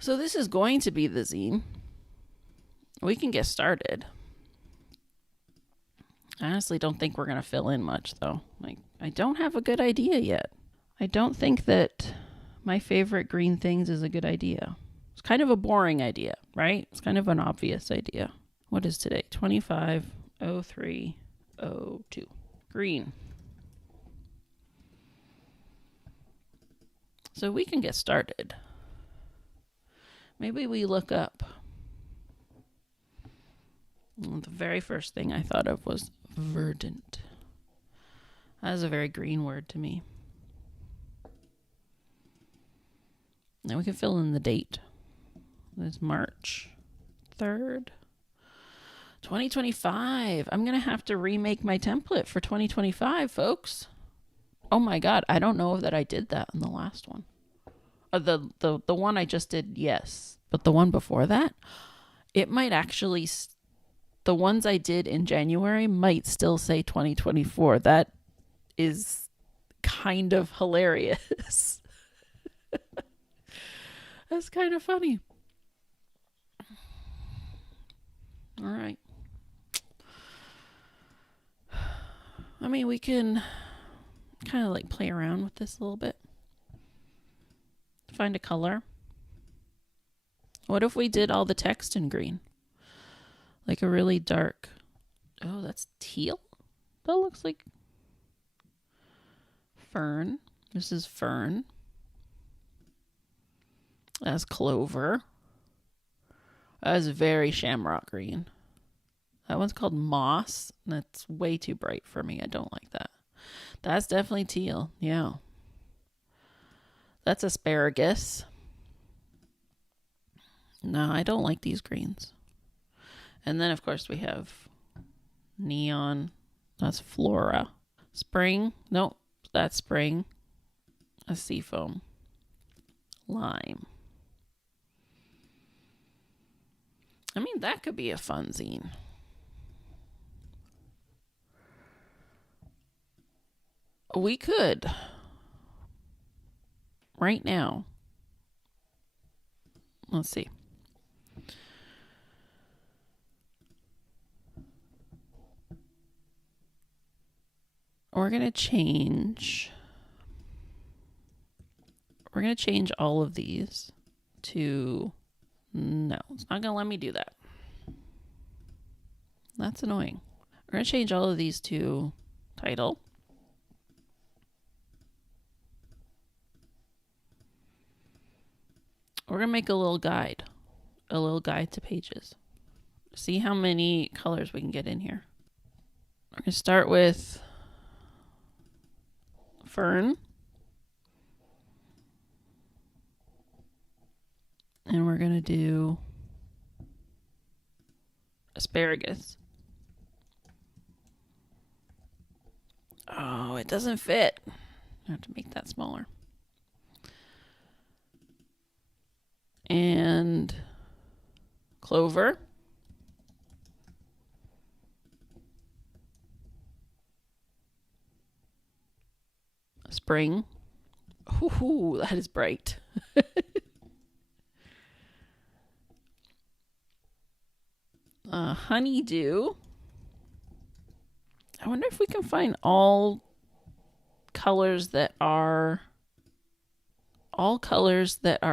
So this is going to be the zine. We can get started. I honestly don't think we're going to fill in much, though. Like, I don't have a good idea yet. I don't think that my favorite green things is a good idea. It's kind of a boring idea, right? It's kind of an obvious idea. What is today? 25/03/02. Green. So we can get started. Maybe we look up. The very first thing I thought of was verdant. That is a very green word to me. Now we can fill in the date. It's March 3rd, 2025. I'm going to have to remake my template for 2025, folks. Oh my God. I don't know that I did that in the last one. The one I just did, yes. But the one before that, it might actually, the ones I did in January might still say 2024. That is kind of hilarious. That's kind of funny. All right. I mean, we can kind of like play around with this a little bit. Find a color. What if we did all the text in green? Like a really dark. Oh, that's teal? That looks like fern. This is fern. That's clover. That's very shamrock green. That one's called moss. That's way too bright for me. I don't like that. That's definitely teal. Yeah. That's asparagus. No, I don't like these greens. And then, of course, we have neon. That's flora. Spring. Nope, that's spring. A seafoam. Lime. I mean, that could be a fun zine. We could. Right now. Let's see. We're going to change all of these to, no, it's not going to let me do that. That's annoying. We're going to change all of these to title. We're going to make a little guide to pages. See how many colors we can get in here. We're going to start with fern. And we're going to do asparagus. Oh, it doesn't fit. I have to make that smaller. And clover. Spring. Ooh, that is bright. Honeydew. I wonder if we can find all colors that are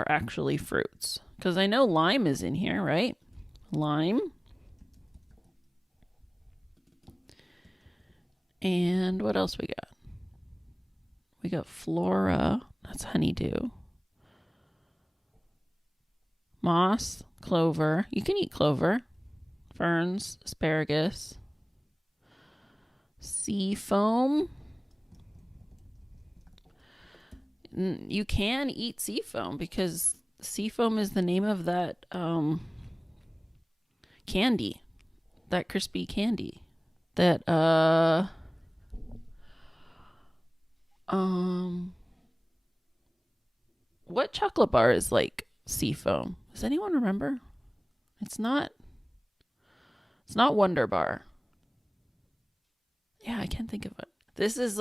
actually fruits. Because I know lime is in here, right? Lime. And what else we got? We got flora. That's honeydew. Moss, clover. You can eat clover. Ferns, asparagus. Sea foam. You can eat sea foam because sea foam is the name of that candy. That crispy candy. That what chocolate bar is like sea foam? Does anyone remember? It's not Wonder Bar. Yeah, I can't think of it. This is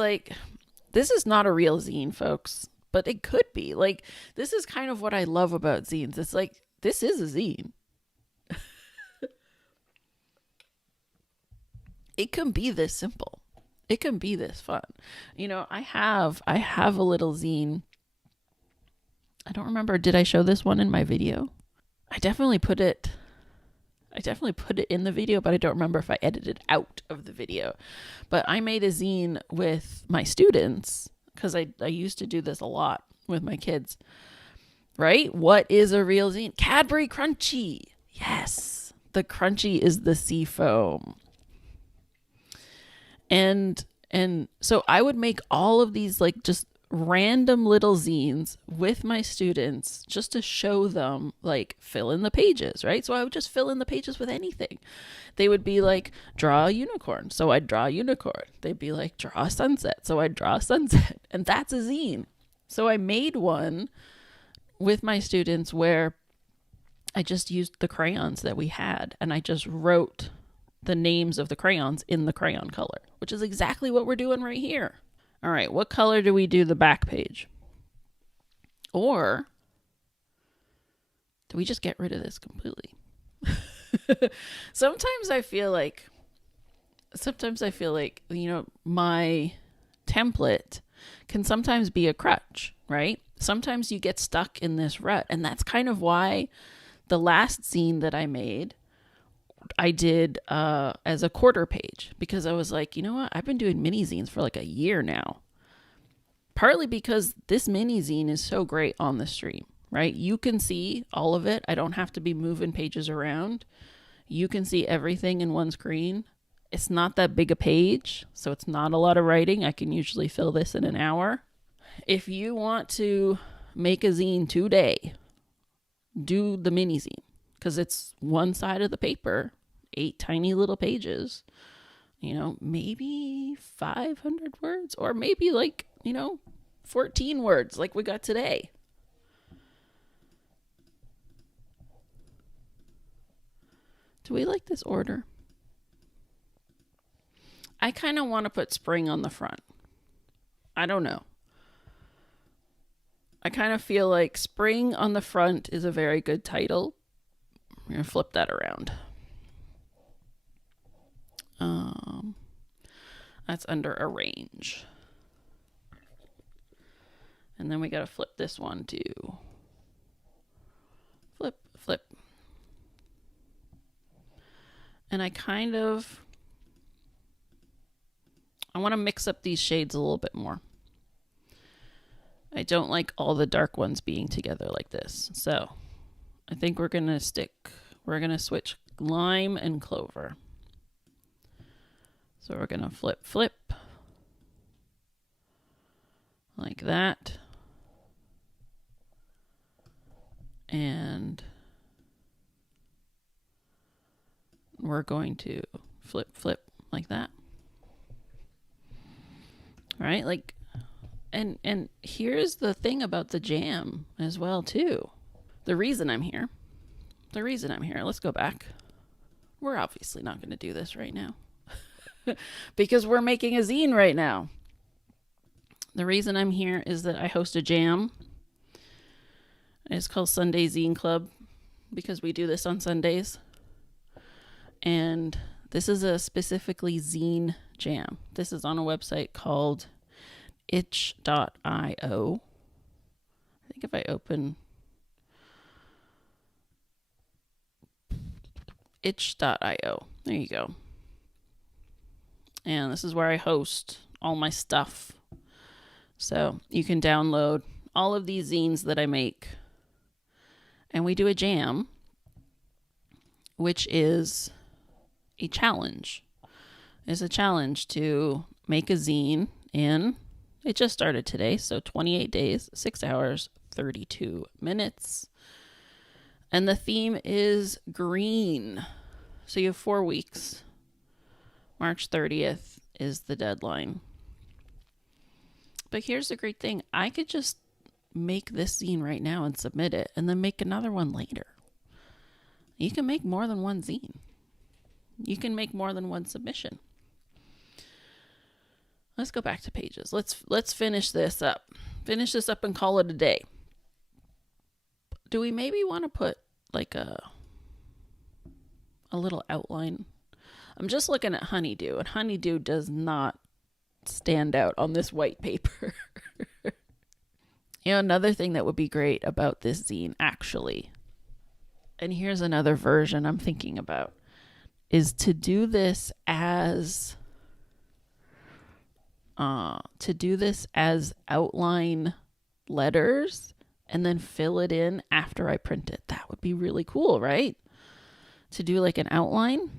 not a real zine, folks, but it could be. Like, this is kind of what I love about zines. It's like, this is a zine. It can be this simple. It can be this fun. You know, I have a little zine. I don't remember, did I show this one in my video? I definitely put it in the video, but I don't remember if I edited out of the video. But I made a zine with my students because I used to do this a lot with my kids. Right? What is a real zine? Cadbury Crunchy. Yes. The crunchy is the sea foam. And so I would make all of these like just random little zines with my students just to show them, like, fill in the pages, right? So I would just fill in the pages with anything. They would be like, draw a unicorn. So I'd draw a unicorn. They'd be like, draw a sunset. So I'd draw a sunset. And that's a zine. So I made one with my students where I just used the crayons that we had and I just wrote the names of the crayons in the crayon color, which is exactly what we're doing right here. All right, what color do we do the back page? Or do we just get rid of this completely? Sometimes I feel like, you know, my template can sometimes be a crutch, right? Sometimes you get stuck in this rut. And that's kind of why the last zine that I made, I did as a quarter page, because I was like, you know what? I've been doing mini zines for like a year now. Partly because this mini zine is so great on the stream, right? You can see all of it. I don't have to be moving pages around. You can see everything in one screen. It's not that big a page, so it's not a lot of writing. I can usually fill this in an hour. If you want to make a zine today, do the mini zine, because it's one side of the paper, 8 tiny little pages, you know, maybe 500 words, or maybe like, you know, 14 words like we got today. Do we like this order? I kind of want to put spring on the front. I don't know. I kind of feel like spring on the front is a very good title. We're going to flip that around. That's under arrange. And then we got to flip this one too. Flip. And I want to mix up these shades a little bit more. I don't like all the dark ones being together like this. So I think we're going to switch lime and clover. So we're going to flip like that. And we're going to flip like that. All right, like, and here's the thing about the jam as well too. The reason I'm here, let's go back. We're obviously not going to do this right now because we're making a zine right now. The reason I'm here is that I host a jam. It's called Sunday Zine Club because we do this on Sundays. And this is a specifically zine jam. This is on a website called itch.io. I think if I open itch.io, there you go. And this is where I host all my stuff. So you can download all of these zines that I make. And we do a jam, which is a challenge. It's a challenge to make a zine in, it just started today, so 28 days, 6 hours, 32 minutes. And the theme is green. So you have 4 weeks. March 30th is the deadline. But here's the great thing. I could just make this zine right now and submit it and then make another one later. You can make more than one zine. You can make more than one submission. Let's go back to pages. Let's finish this up. Finish this up and call it a day. Do we maybe want to put like a little outline? I'm just looking at honeydew, and honeydew does not stand out on this white paper. Another thing that would be great about this zine, actually, and here's another version I'm thinking about, is to do this as outline letters and then fill it in after I print it. That would be really cool, right? To do like an outline.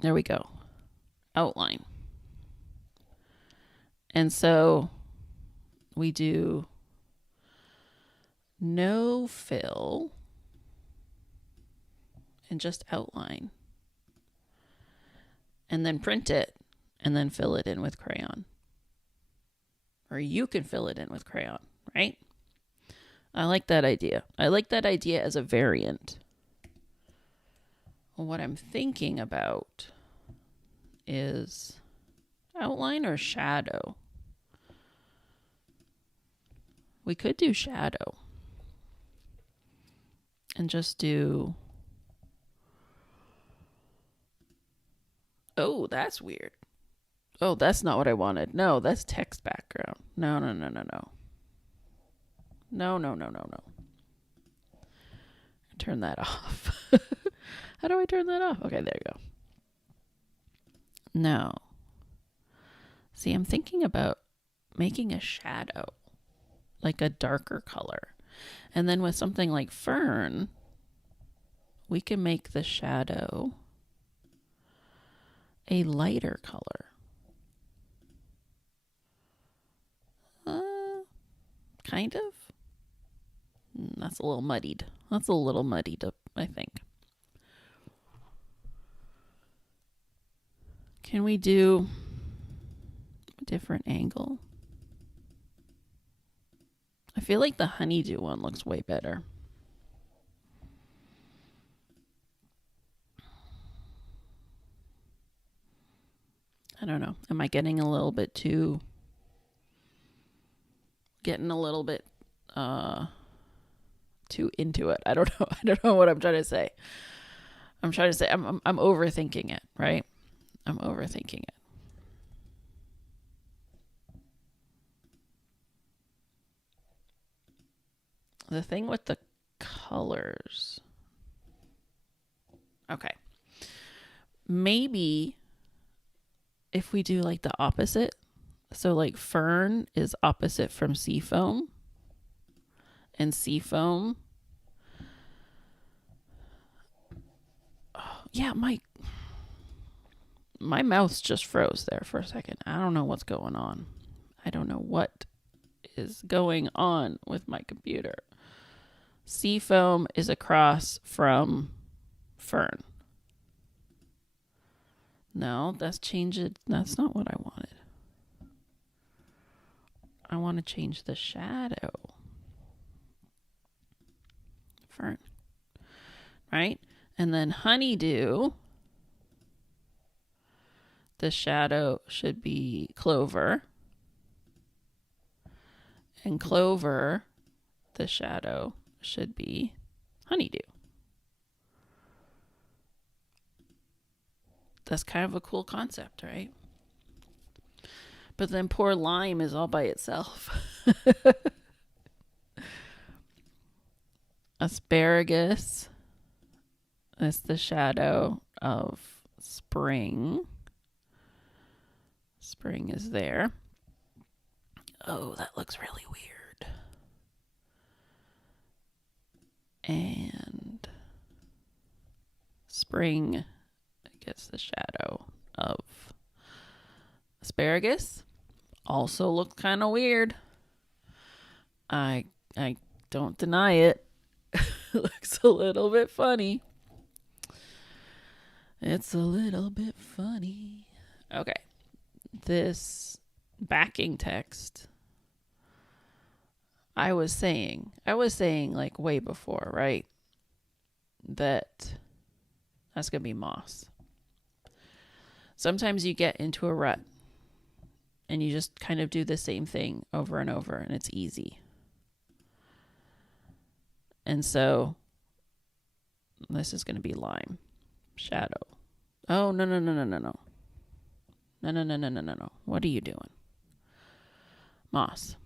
There we go. Outline. And so we do no fill and just outline. And then print it and then fill it in with crayon. Or you can fill it in with crayon, right? I like that idea. I like that idea as a variant. Well, what I'm thinking about is outline or shadow. We could do shadow and just do, oh, that's weird. Oh, that's not what I wanted. No, that's text background. No. Turn that off. How do I turn that off? Okay, there you go. No. See, I'm thinking about making a shadow, like a darker color. And then with something like fern, we can make the shadow a lighter color. Kind of. That's a little muddied. That's a little muddied, I think. Can we do a different angle? I feel like the honeydew one looks way better. I don't know. Am I getting a little bit too... too into it? I don't know. I don't know what I'm trying to say. I'm overthinking it, right? I'm overthinking it. The thing with the colors. Okay. Maybe if we do like the opposite. So like fern is opposite from seafoam. And seafoam. Oh, yeah, my mouse just froze there for a second. I don't know what's going on. I don't know what is going on with my computer. Seafoam is across from fern. No, that's changed. That's not what I wanted. I want to change the shadow. Fern. Right? And then honeydew, the shadow should be clover. And clover, the shadow should be honeydew. That's kind of a cool concept, right? But then poor lime is all by itself. Asparagus is the shadow of spring. Spring is there. Oh, that looks really weird. And spring gets the shadow of asparagus. Also looks kind of weird. I don't deny it. Looks a little bit funny. It's a little bit funny. Okay. This backing text, I was saying like way before, right? That's going to be moss. Sometimes you get into a rut And you just kind of do the same thing over and over, and it's easy. And so this is going to be lime. Shadow. Oh, no. No. What are you doing? Moss.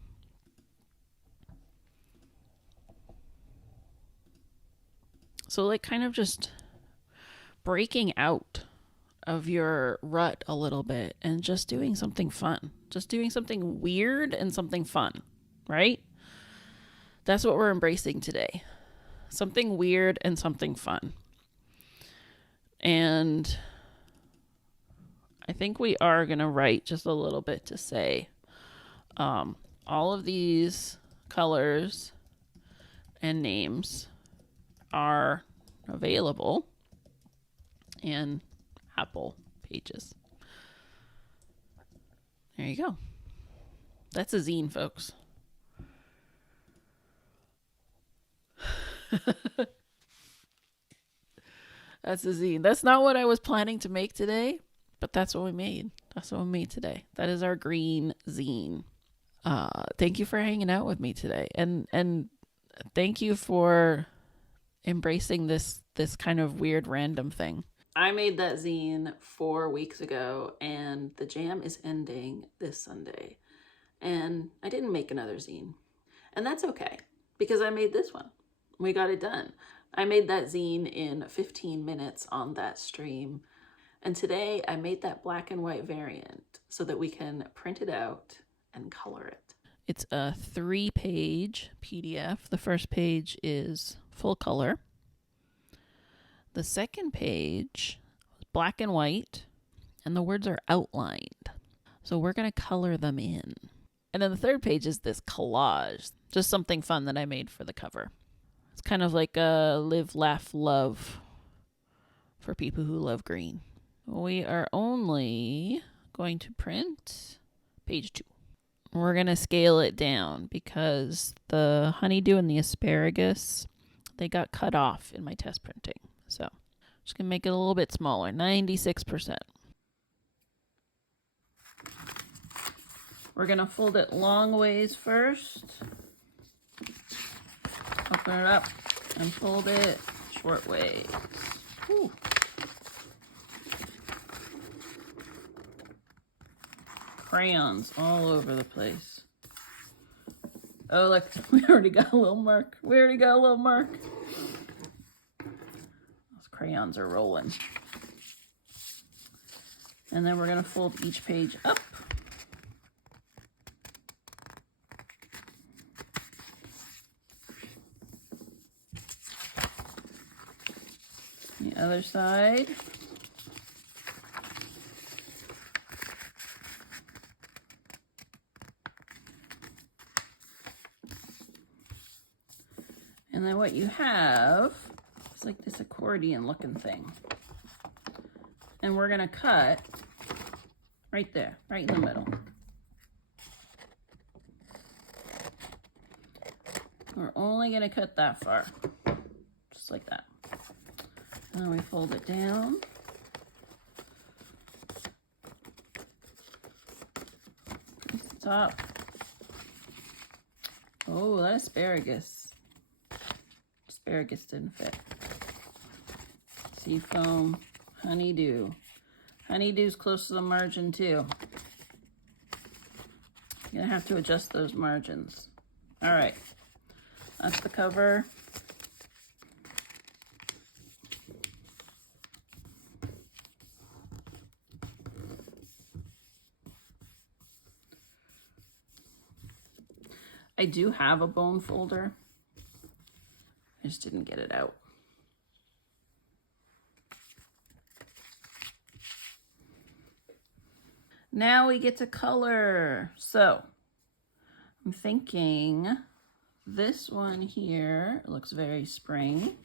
So like kind of just breaking out of your rut a little bit and just doing something fun. Just doing something weird and something fun, right? That's what we're embracing today. Something weird and something fun. And I think we are going to write just a little bit to say all of these colors and names are available in Apple Pages. There you go. That's a zine, folks. That's a zine. That's not what I was planning to make today, but that's what we made. That's what we made today. That is our green zine. Thank you for hanging out with me today, and thank you for embracing this kind of weird random thing. I made that zine 4 weeks ago, and the jam is ending this Sunday, and I didn't make another zine, and that's okay because I made this one. We got it done. I made that zine in 15 minutes on that stream. And today I made that black and white variant so that we can print it out and color it. It's a 3-page PDF. The first page is full color. The second page is black and white, and the words are outlined. So we're going to color them in. And then the third page is this collage, just something fun that I made for the cover. It's kind of like a live, laugh, love for people who love green. We are only going to print page 2. We're going to scale it down because the honeydew and the asparagus, they got cut off in my test printing. So I'm just going to make it a little bit smaller, 96%. We're going to fold it long ways first. Open it up and fold it short ways. Whew. Crayons all over the place. Oh, look, we already got a little mark. Those crayons are rolling. And then we're going to fold each page up. The other side. And then what you have is like this accordion looking thing. And we're going to cut right there, right in the middle. We're only going to cut that far, just like that. And then we fold it down. Piece the top. Oh, that asparagus. Asparagus didn't fit. Seafoam, honeydew. Honeydew's close to the margin too. You're gonna have to adjust those margins. All right, that's the cover. I do have a bone folder. I just didn't get it out. Now we get to color. So I'm thinking this one here looks very spring.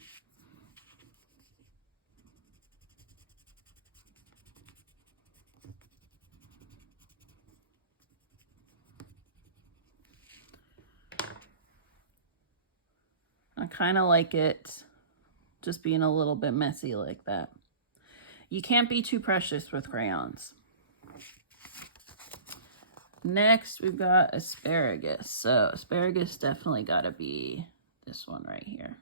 I kind of like it just being a little bit messy like that. You can't be too precious with crayons. Next, we've got asparagus. So asparagus definitely got to be this one right here.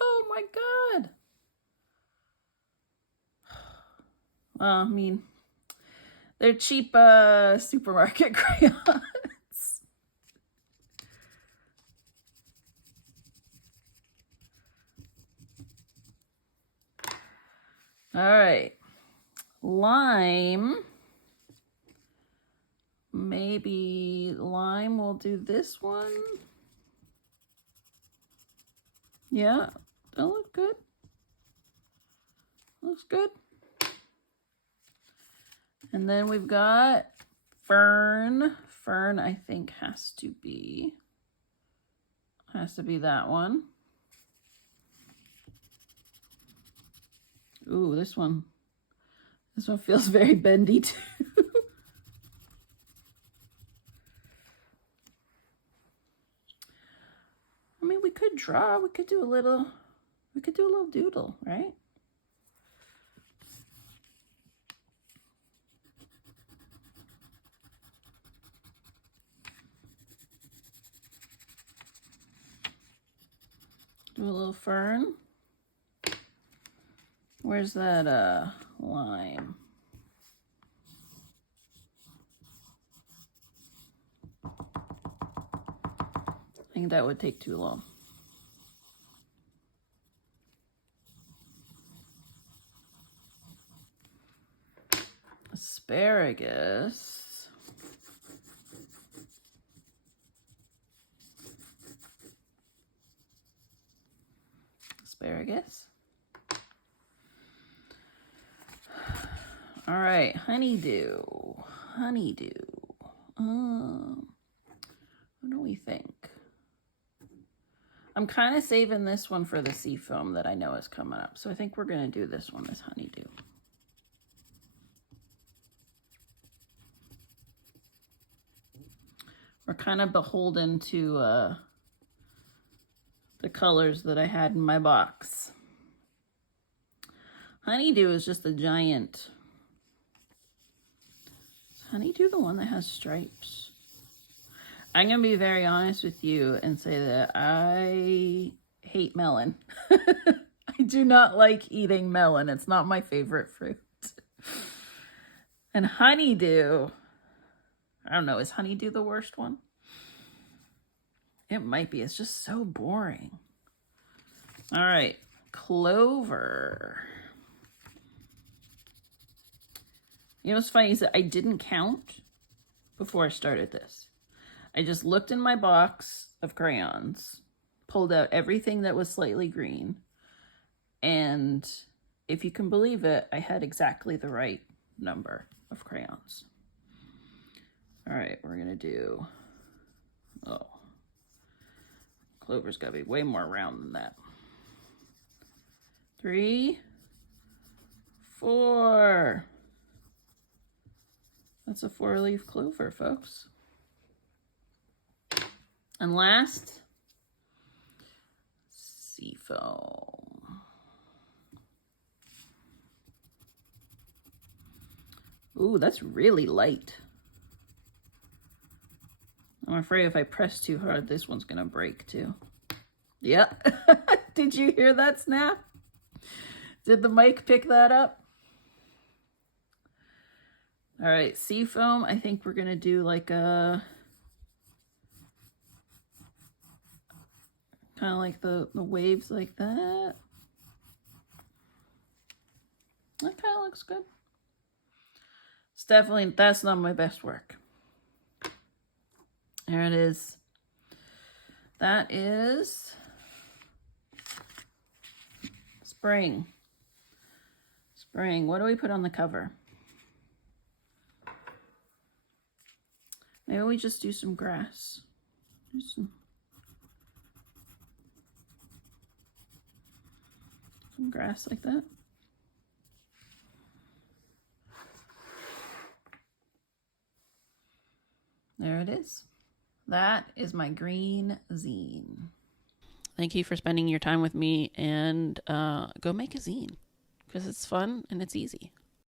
Oh my God. Well, I mean, they're cheap supermarket crayons. All right. Lime. Maybe lime will do this one. Yeah, that look good. Looks good. And then we've got fern. Fern, I think, has to be that one. Ooh, this one feels very bendy too. I mean, we could draw. We could do a little doodle, right? Do a little fern. Where's that lime? I think that would take too long. Asparagus. Asparagus. All right, honeydew. Honeydew. What do we think? I'm kind of saving this one for the sea foam that I know is coming up. So I think we're going to do this one as honeydew. We're kind of beholden to the colors that I had in my box. Honeydew is just a giant. Is honeydew the one that has stripes? I'm going to be very honest with you and say that I hate melon. I do not like eating melon. It's not my favorite fruit. And honeydew, I don't know, is honeydew the worst one? It might be. It's just so boring. All right, clover. You know what's funny is that I didn't count before I started this. I just looked in my box of crayons, pulled out everything that was slightly green, and if you can believe it, I had exactly the right number of crayons. All right, we're gonna do, oh, clover's gotta be way more round than that. 3, 4. That's a 4-leaf clover, folks. And last, sea foam. Ooh, that's really light. I'm afraid if I press too hard, this one's gonna break too. Yep. Did you hear that snap? Did the mic pick that up? All right, sea foam, I think we're gonna do like a, kind of like the waves like that. That kind of looks good. It's definitely, that's not my best work. There it is. That is spring. Spring. What do we put on the cover? Maybe we just do some grass. Do some grass like that. There it is. That is my green zine. Thank you for spending your time with me, and go make a zine because it's fun and it's easy.